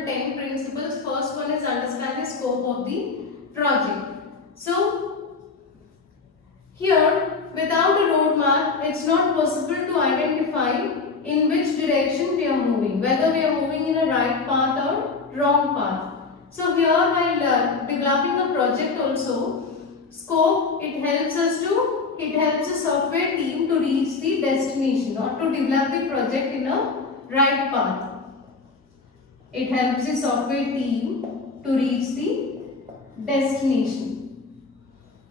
the 10 principles. First one is understand the scope of the project. So here, without a roadmap, it's not possible to identify in which direction we are moving, whether we are moving in a right path or wrong path. So here, while developing a project also, scope, it helps a software team to reach the destination or to develop the project in a right path. It helps the software team to reach the destination.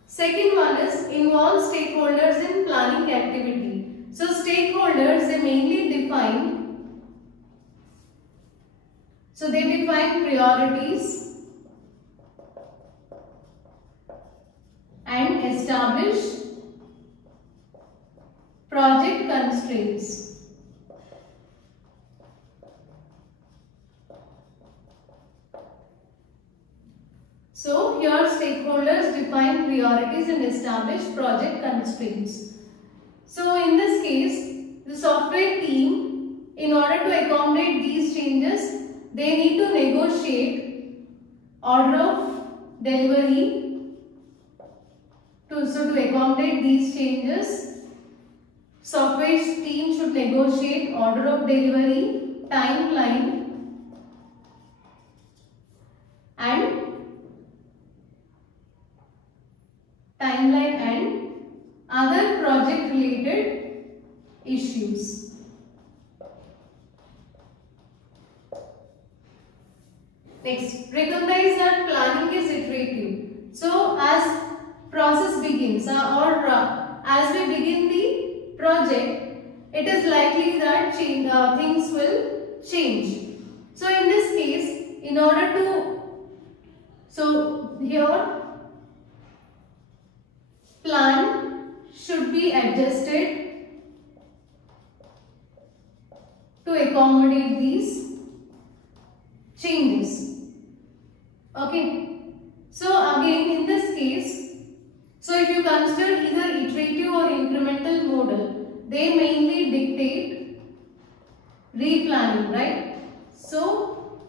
Second one is involve stakeholders in planning activity. So stakeholders, they mainly define, so they define priorities and establish project constraints. So here stakeholders define priorities and establish project constraints. So in this case, the software team, in order to accommodate these changes, they need to negotiate order of delivery. To accommodate these changes, software team should negotiate order of delivery, timeline, and other project related issues. Next, recognize that planning is iterative. So as process begins as we begin the project, it is likely that things will change. So in this case, in order to, here plan should be adjusted to accommodate these changes. Okay. So again in this case, so if you consider either iterative or incremental model, they mainly dictate replanning, right? So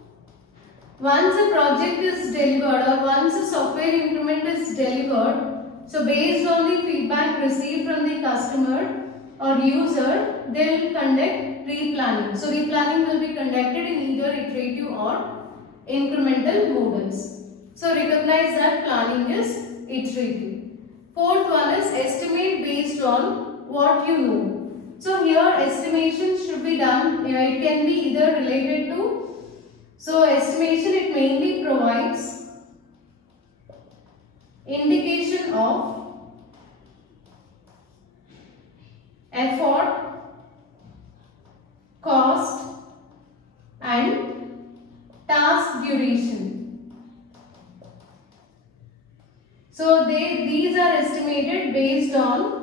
once a project is delivered or once a software increment is delivered, so based on the feedback received from the customer or user, they will conduct replanning. So replanning will be conducted in either iterative or incremental models. So recognize that planning is iterative. Fourth one is estimate based on what you know. So here estimation should be done. It can be either related to, so estimation, it mainly provides indication of effort, cost and task duration. So these are estimated based on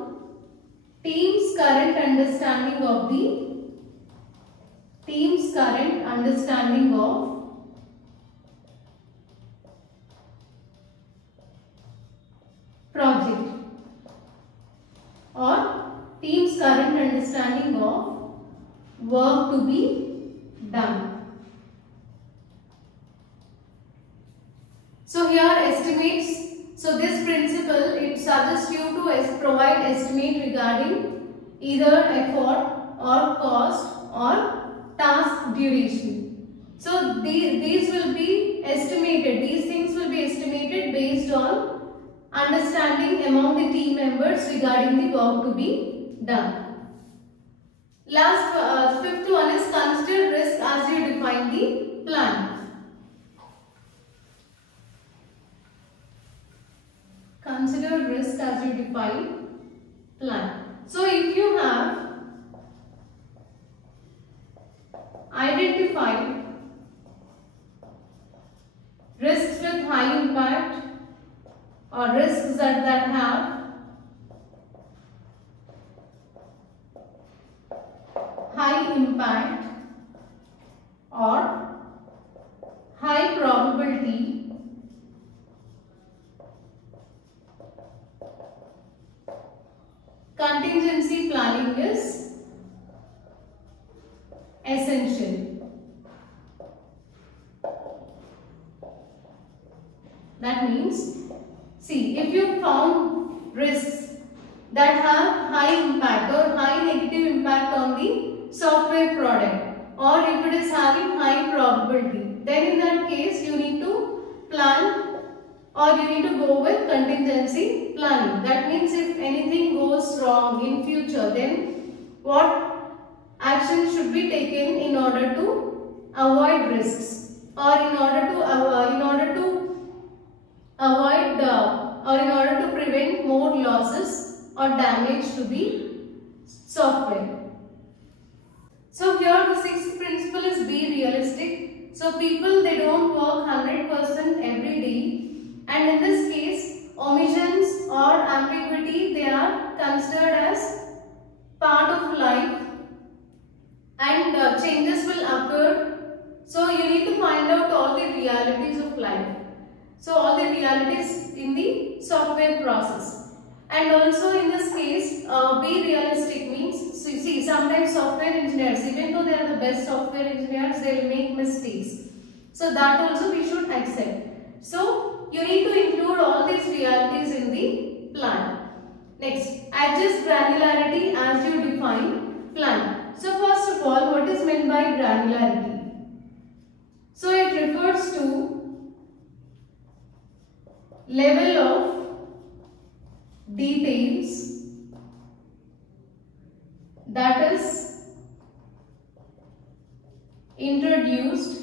team's current understanding of project or team's current understanding of work to be done. So here estimates, so this principle, it suggests you to provide estimate regarding either effort or cost or task duration. So these will be estimated, these things will be estimated based on understanding among the team members regarding the work to be done. Last, fifth one is consider risk as you define the plan. Consider risk as you define plan. So if you have identified risks with high impact or risks that have high impact or high probability, contingency planning is essential. that have high impact or high negative impact on the software product, or if it is having high probability, then in that case you need to plan or you need to go with contingency planning. That means if anything goes wrong in future, then what action should be taken in order to avoid risks, or in order to avoid or in order to prevent more losses or damage to the software. So here the sixth principle is be realistic. So people, they don't work 100% every day, and in this case omissions or ambiguity, they are considered as part of life, and changes will occur. So you need to find out all the realities of life. So all the realities in the software process. And also in this case, be realistic means, see, sometimes software engineers, even though they are the best software engineers, they will make mistakes. So that also we should accept. So you need to include all these realities in the plan. Next, adjust granularity as you define plan. So first of all, what is meant by granularity? So it refers to level of details that is introduced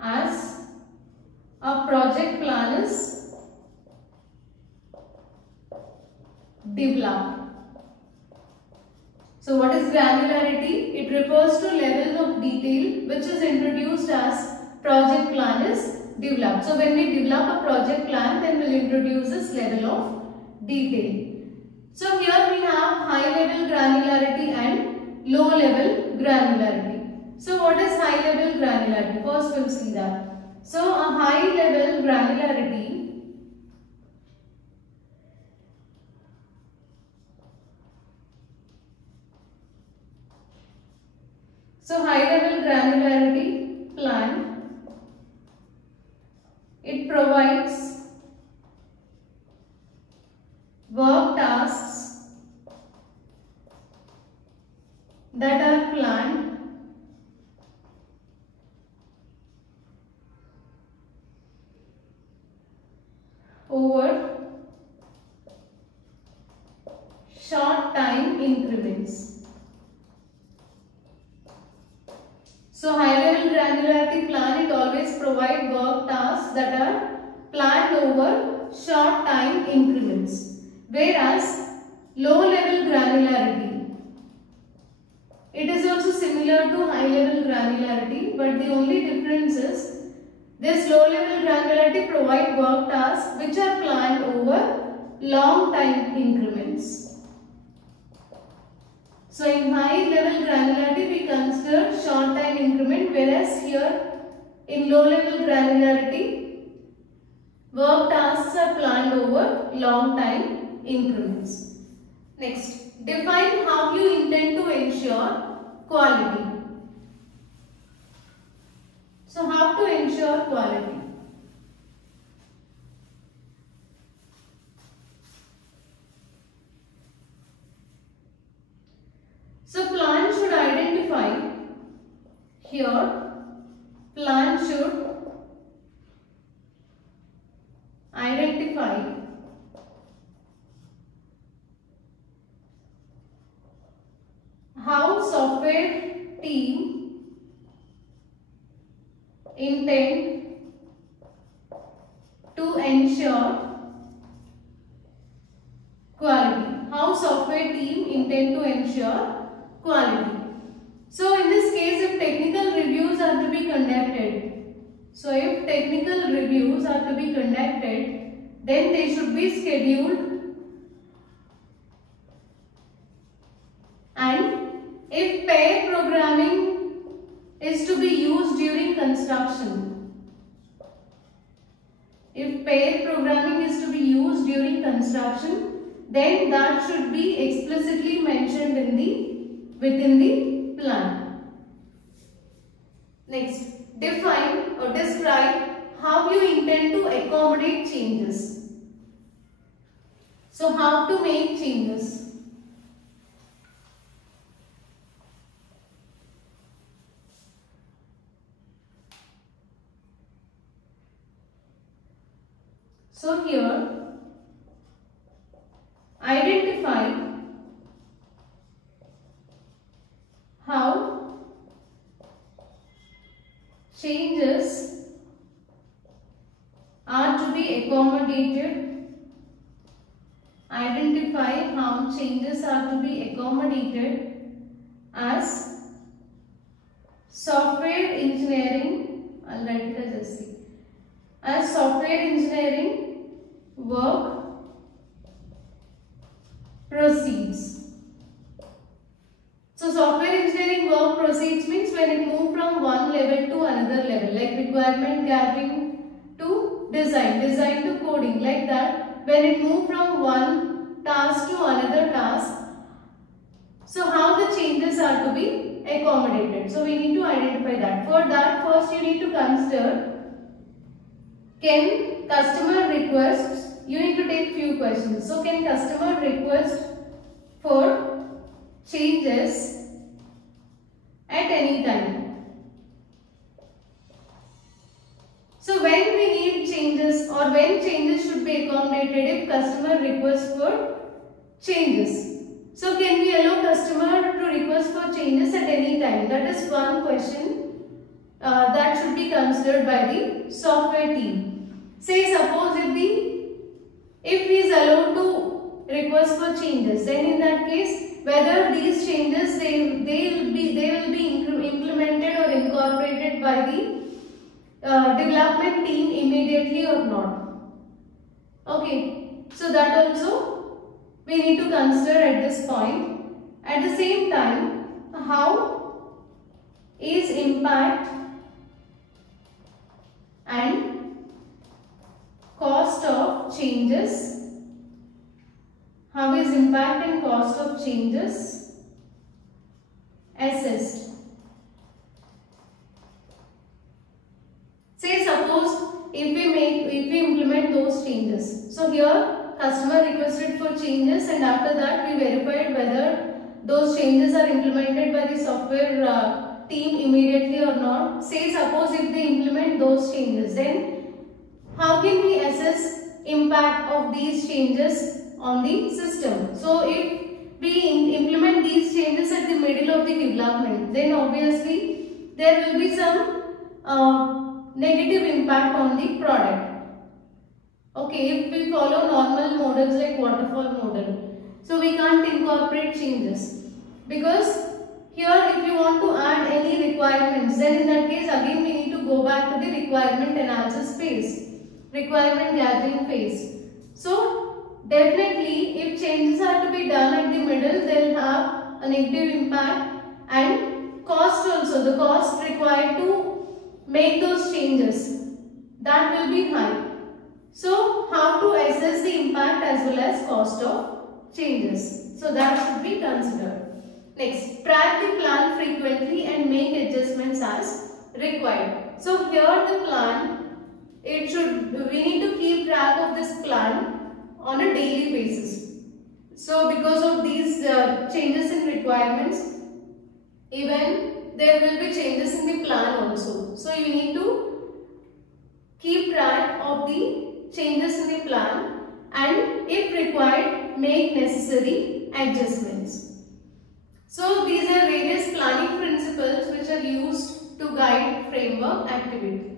as a project plan is developed. So what is granularity? It refers to level of detail which is introduced as project plan is developed. So when we develop a project plan, then we'll introduce this level of detail. So here we have high level granularity and low level granularity. So what is high level granularity? First we'll see that. So a high level granularity plan, it provides work tasks that are planned over short time increments. So high level granularity plan, it always provides work tasks that are planned over short time increments. Whereas low level granularity, it is also similar to high level granularity, but the only difference is this low level granularity provides work tasks which are planned over long time increments. So in high level granularity we consider short time increment, whereas here in low level granularity work tasks are planned over long time increments. Next, define how you intend to ensure quality. So how to ensure quality? So plan should identify, here plan should identify how software team intend to ensure quality. How software team intend to ensure quality. So in this case, if technical reviews are to be conducted, then they should be scheduled, and if pair programming is to be used during construction, then that should be explicitly mentioned within the plan. Next, define or describe how you intend to accommodate changes. So how to make changes? So here, identify how changes are to be accommodated. Identify how changes are to be accommodated as software engineering. I'll write it as SC. As software engineering work proceeds. So software engineering work proceeds means when it moves from one level to another level, like requirement gathering to design, design to coding, like that. When it moves from one task to another task, so how the changes are to be accommodated. So we need to identify that. For that, first you need to consider, can customer requests, you need to take few questions. So can customer request for changes at any time? So when we need changes or when changes should be accommodated if customer requests for changes. So can we allow customer to request for changes at any time? That is one question that should be considered by the software team. Say suppose if he is allowed to request for changes, then in that case whether these changes they will be implemented or incorporated by the development team immediately or not. Okay, so that also we need to consider at this point. At the same time, how is impact and cost of changes, how is impact and cost of changes assessed? Say suppose if we implement those changes. So here customer requested for changes and after that we verified whether those changes are implemented by the software team immediately or not. Say suppose if they implement those changes, then how can we assess impact of these changes on the system? So if we implement these changes at the middle of the development, then obviously there will be some negative impact on the product. Okay, if we follow normal models like waterfall model, so we can't incorporate changes because here if you want to add any requirements, then in that case again we need to go back to the requirement analysis phase, requirement gathering phase. So definitely if changes are to be done at the middle, they will have a negative impact and cost also, the cost required to make those changes, that will be high. So how to assess the impact as well as cost of changes, so that should be considered. Next, track the plan frequently and make adjustments as required. So here the plan, we need to keep track of this plan on a daily basis. So because of these changes in requirements, even there will be changes in the plan also. So you need to keep track of the changes in the plan and if required make necessary adjustments. So these are various planning principles which are used to guide framework activity.